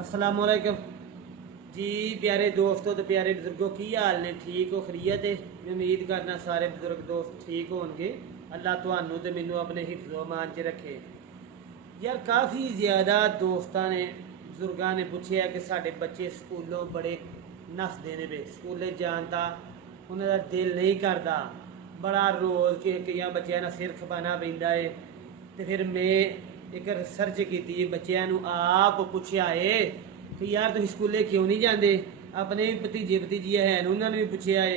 अस्सलामुअलैकुम जी प्यारे दोस्तों तो प्यारे बुजुर्गों की हाल ने ठीक हो खरीयत है। मैं उम्मीद करना सारे बुजुर्ग दोस्त ठीक होंगे। अल्लाह तुहानू ते मैनू अपने हिफ्ज़ो मान च रखे। यार काफ़ी ज़्यादा दोस्तों ने बुजुर्गों ने पूछा कि साढ़े बच्चे स्कूलों बड़े नसदे ने पे स्कूले जान का उन्होंने दिल नहीं करता। बड़ा रोज़ के कई बच्चों का सिर खपाना पैंदा है। तो फिर मैं एक रिसर्च की बच्चों आप पूछा है कि यार तुम स्कूले क्यों नहीं जाते। अपने भी भतीजे भतीजियाँ हैं उन्होंने भी पूछा है।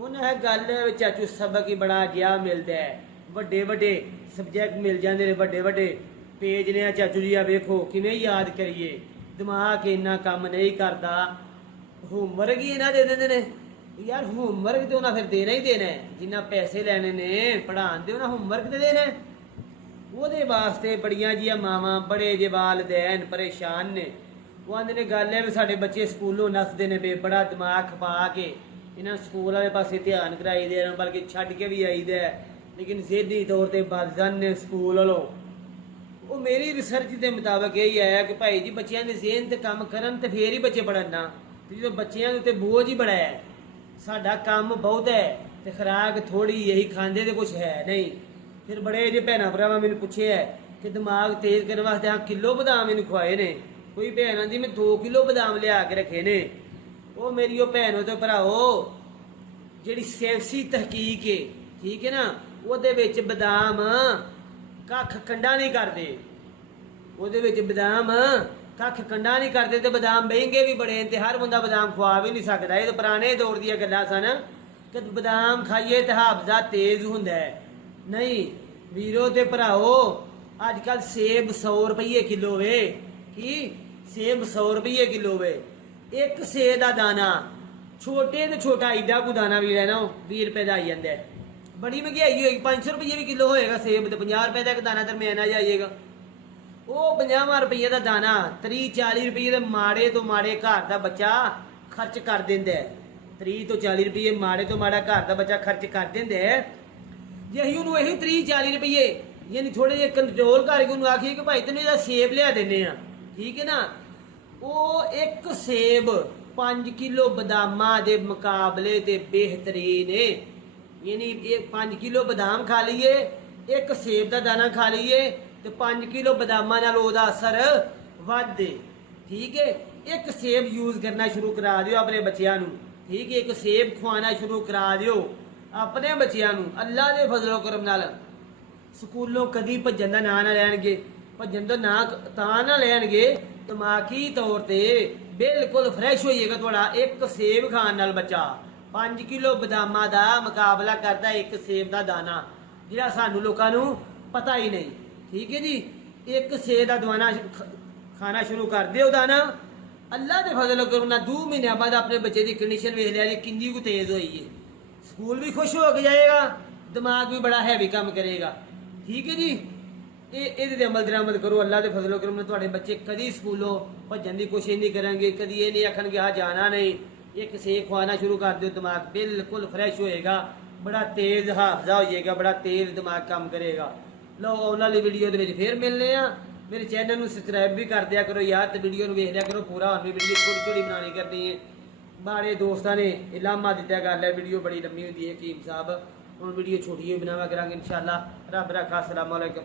उन्हें गल चाचू सबक ही बड़ा जिहा मिलता है। वड्डे वड्डे सबजैक्ट मिल जाते हैं वड्डे वड्डे पेज ने चाचू जी वेखो किमें याद करिए दिमाग इन्ना काम नहीं करता। होमवर्क ही इन्ना दे देंगे ने यार होमवर्क तो उन्हें फिर देना ही देना है जिन्ना पैसे लैने ने पढ़ाने दे उन्हें होमवर्क तो देना है। वो वास्ते बड़िया जिया मावां बड़े जे वालदैन परेशान ने। वो आंदे ने गल है भी साढ़े बच्चे स्कूलों नसदे ने पे बड़ा दिमाग खपा के इन्हें स्कूल वाले पासे ध्यान कराई दे बल्कि छड्ड के भी आई दे लेकिन ज़हनी तौर पर बद जाने स्कूल वालों। वो मेरी रिसर्च के मुताबिक यही आया कि भाई जी बच्चों के ज़हन ते काम करन ते फिर ही बच्चे पढ़न ना। जो बच्चों के उत्ते बोझ ही बड़ा है। साडा काम बहुत है तो खुराक थोड़ी यही खाते तो कुछ है नहीं। फिर बड़े जे भैन भरावां मैंने पूछे है कि दिमाग तेज करने वास्ते हाँ किलो बदाम मैंने खुआए ने। कोई भैन आंदी मैं 2 किलो बदाम लिया के रखे ने। वो मेरी वो भैन तो भराओ जी साइंसी तहकीक है ठीक है ना वो बदाम कख कंडा नहीं करते। वो बदाम कख कंडा नहीं करते तो बदाम महंगे भी बड़े ते हर बंदा बदाम खुआ भी नहीं सकता। ये तो पुराने दौर दी गल्लां सन कि बदाम खाइए तो हाफजा तेज हुंदा है। नहीं वीरो ते भराओ अजकल सेब 100 रुपये किलो वे कि सेब 100 रुपये किलो वे। एक सेब का दाना छोटे तो छोटा एडा को दाना भी है ना 20 रुपए का आई जाता है। बड़ी महंगाई होगी 500 रुपये भी किलो होएगा सेब तो 50 रुपए का एक दाना दरम्याना जाइएगा। वो 50 रुपये का दाना 30-40 रुपये के माड़े तो माड़े घर का बच्चा खर्च कर देंदा है। 30 तो 40 रुपये माड़े तो माड़ा घर का बच्चा खर्च कर देंदा है। जे अं उन्होंने यही 30-40 रुपये यानी थोड़े जे कंट्रोल करके उन्होंने आखिए कि भाई तेन यदा सेब लिया देने ठीक है ना। वो एक सेब 5 किलो बदामा के मुकाबले ते बेहतरीन है। यानी 5 किलो बदाम खा लीए एक सेब का दाना खा लीए तो 5 किलो बदामा नाल ओहदा असर वध ठीक है। एक सेब यूज करना शुरू करा दियो अपने बच्चों ठीक है। एक सेब खुआना शुरू करा दियो अपने बच्चों अल्लाह के फजलो करम नाल स्कूलों कदी भजन का ना लैणगे। भजन तो ना तां ना लैणगे दिमागी तौर पर बिल्कुल फ्रैश होइएगा। थोड़ा एक सेब खाण नाल बच्चा 5 किलो बदामा का मुकाबला करता है एक सेब का दाना जिहड़ा सानू लोकां नू पता ही नहीं ठीक है जी। एक सेब का दाना खाना शुरू कर दो दाना अल्लाह के फजल करो ना 2 महीने बाद अपने बच्चे की कंडीशन वेख लिया जी किंदी को तेज हुई है। स्कूल भी खुश हो के जाएगा दिमाग भी बड़ा हैवी काम करेगा ठीक है जी। ये अमल दरामद करो अल्लाह के फजलो करो तुहाडे बच्चे कभी स्कूलों भजन की कोशिश नहीं करेंगे कभी ये नहीं आखणगे हाँ जाना नहीं। एक सेब खुआना शुरू कर दो दिमाग बिल्कुल फ्रैश होएगा बड़ा तेज हाफजा हो जाएगा बड़ा तेज दिमाग काम करेगा। लो आने वाली वीडियो के फिर मिलने मेरे चैनल में सबसक्राइब भी कर दिया करो यार तो वीडियो वेख लिया करो पूरा हम वीडियो थोड़ी थोड़ी बनानी करनी है। बारे दोस्तों ने इलामा दिता गल है वीडियो बड़ी लंबी होती है हकीम साहब हम वीडियो छोटी बनावा करा इंशाअल्लाह। रब रखा। अस्सलाम वालेकुम।